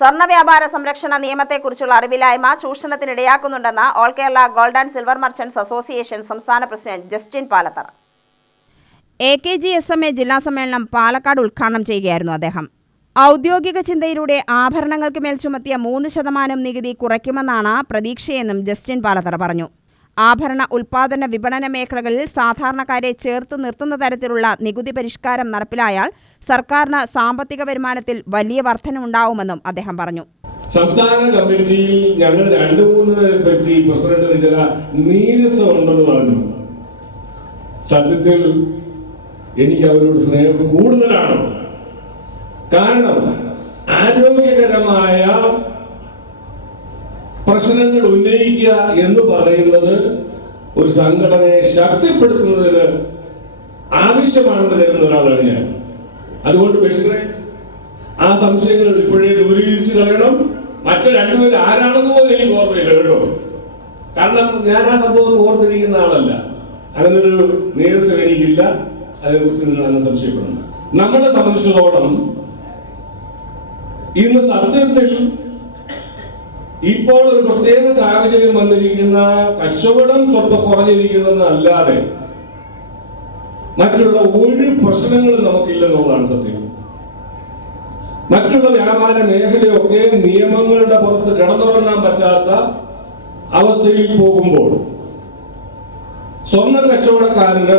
സ്വർണ വ്യാപാര സംരക്ഷണ നിയമത്തെക്കുറിച്ചുള്ള അറിവില്ലായ്മ ചൂഷണത്തിനിടയാക്കുന്നുണ്ടെന്ന് all Kerala gold and silver merchants association സംസ്ഥാന president Justin Palathara. A K G S M A ജില്ലാ സമ്മേളനം പാലക്കാട് ഉദ്ഘാടനം ചെയ്യുകയായിരുന്നു അദ്ദേഹം. ഔദ്യോഗിക ചിന്തയിലൂടെ ആഭരണങ്ങൾക്ക് മേൽ ചുമത്തിയ മൂന്ന് ശതമാനം നികുതി കുറയ്ക്കുമെന്നാണ് പ്രതീക്ഷയെന്നും ജസ്റ്റിൻ പാലത്തറ പറഞ്ഞു. ആഭരണ ഉൽപാദന വിപണന മേഖലകളിൽ സാധാരണക്കാരെ ചേർത്ത് നിർത്തുന്ന തരത്തിലുള്ള നികുതി പരിഷ്കാരം നടപ്പിലായാൽ സർക്കാരിന് സാമ്പത്തിക വരുമാനത്തിൽ വലിയ വർധനവുണ്ടാവുമെന്നും അദ്ദേഹം പറഞ്ഞു. സംസ്ഥാന കമ്മിറ്റിയിൽ ഞങ്ങൾ രണ്ടു മൂന്ന് പറ്റി പ്രസിഡന്റിന് ചില നീരസം ഉണ്ടെന്ന് പറഞ്ഞു. സത്യത്തിൽ എനിക്ക് അവരോട് സ്നേഹം കൂടുതലാണ്. കാരണം പ്രശ്നങ്ങൾ ഉന്നയിക്കുക എന്ന് പറയുന്നത് ഒരു സംഘടനയെ ശക്തിപ്പെടുത്തുന്നതിന് ആവശ്യമാണെന്ന് കരുതുന്ന ഒരാളാണ് ഞാൻ. അതുകൊണ്ട് ബഷീറെ ആ സംശയങ്ങൾ ഇപ്പോഴേ ദൂരീകരിച്ച് കളയണം. മറ്റു രണ്ടുപേരും ആരാണെന്ന് പോലും എനിക്ക് ഓർമ്മയില്ല കേട്ടോ. കാരണം ഞാൻ ആ സംഭവം ഓർത്തിരിക്കുന്ന ആളല്ല. അങ്ങനെ ഒരു നീരസം എനിക്കില്ല. അതേക്കുറിച്ച് നിങ്ങൾ സംശയപ്പെടുന്നു. നമ്മളെ സംബന്ധിച്ചിടത്തോളം ഇന്ന് സത്യത്തിൽ ഇപ്പോൾ ഒരു പ്രത്യേക സാഹചര്യം വന്നിരിക്കുന്ന കച്ചവടം സ്വല്പം കുറഞ്ഞിരിക്കുന്നതെന്ന് അല്ലാതെ മറ്റുള്ള ഒരു പ്രശ്നങ്ങളും നമുക്കില്ലെന്നുള്ളതാണ് സത്യം. മറ്റുള്ള വ്യാപാര മേഖലയൊക്കെ നിയമങ്ങളുടെ പുറത്ത് കിടന്നുറങ്ങാൻ പറ്റാത്ത അവസ്ഥയിൽ പോകുമ്പോൾ സ്വന്തം കച്ചവടക്കാരന്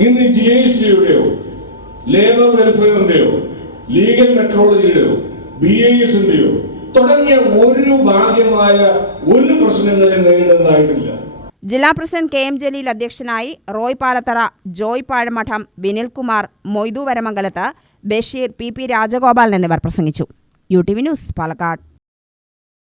ഇന്ന് ജി എസ് ടിയുടെയോ ലേബർ വെൽഫെയറിന്റെയോ ലീഗൽ മെട്രോളജിയുടെയോ ബി ഐ എസിന്റെയോ തുടങ്ങിയ ഒരു ഭാഗ്യമായ ഒരു പ്രശ്നങ്ങളെ നേരിടുന്നതായിട്ടില്ല. ജില്ലാ പ്രസിഡന്റ് കെ എം ജലീൽ അധ്യക്ഷനായി റോയ് പാലത്തറ ജോയ് പാഴമഠം വിനിൽകുമാർ മൊയ്തു വരമംഗലത്ത് ബഷീർ പി പി രാജഗോപാലൻ എന്നിവർ പ്രസംഗിച്ചു. U T V news Palakkad.